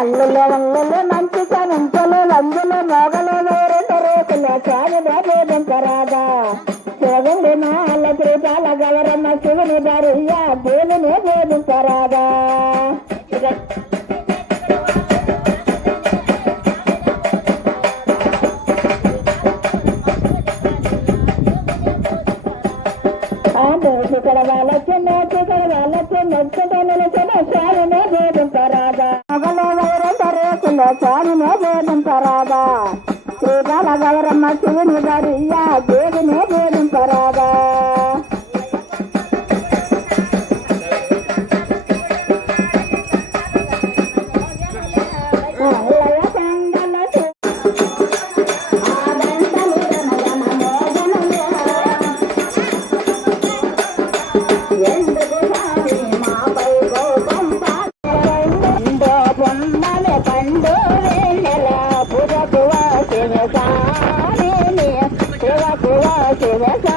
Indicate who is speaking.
Speaker 1: కళ్ళులో వల్లలే మంచి కనుంచలు వందులు మోగలు వేరెంత రేకుల సాగురాదా శివుని మాల త్రిపాల గౌరమ్మ శివుని బరుయ్య దేవుని బోధింపరాదా ఇక్కడ వాళ్ళ చిన్న ఇక్కడ చిన్న చిన్న రంగుల చారునే వేధింపరాదా. శ్రీబాల గౌరమ్మ శివుని గరియా దేవునే వేధింపరాదా.
Speaker 2: que veas